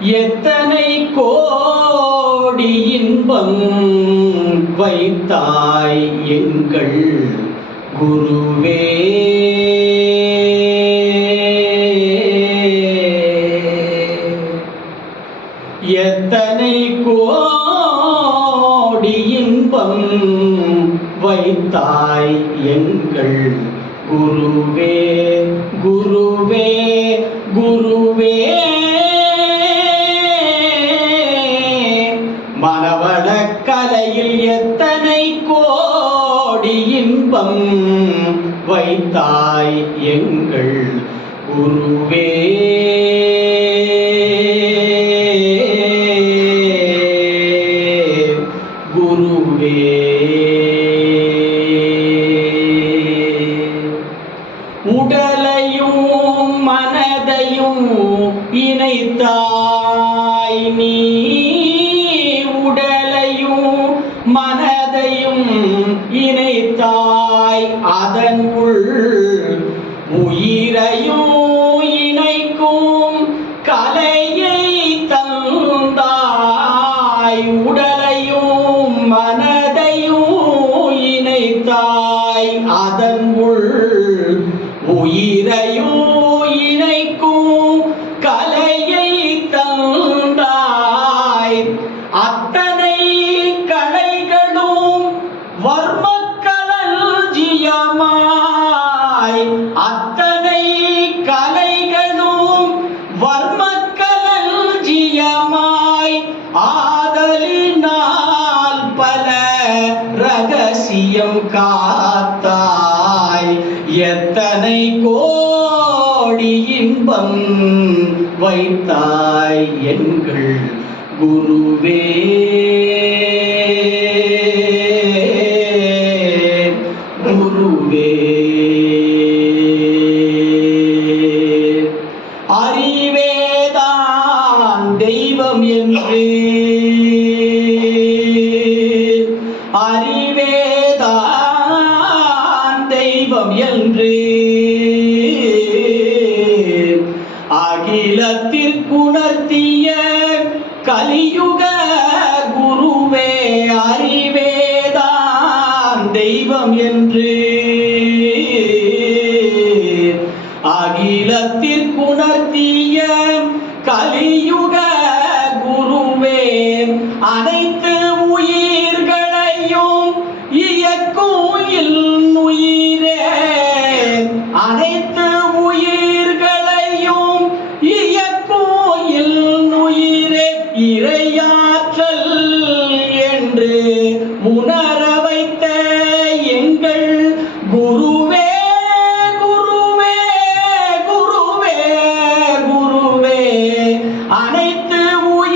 எத்தனை கோடி இன்பம் வைத்தாய் எங்கள் குருவே? எத்தனை கோடி இன்பம் வைத்தாய் எங்கள் குருவே? குருவே குருவே. இன்பம் வைத்தாய் எங்கள் குருவே. குருவே. உடலையும் மனதையும் இணைத்தாய் நீ. உடலையும் மனதையும் இணைத்தாய் அதன் அதன்குள் உயிரையும் இணைக்கும் கலையை தந்தாய் உடலையும் மனதையும் இணைத்தாய் அதன்குள் உயிரை அத்தனை கலைகளும் வர்மக்கலஞ்சியமாய் ஆதலினால் பல ரகசியம் காத்தாய். எத்தனை கோடி இன்பம் வைத்தாய் எங்கள் குருவே. குருவே. என்று அறிவேதான் தெய்வம் என்று அகிலத்திற்குணர்த்திய கலியுக குருவே அறிவேதான் தெய்வம் என்று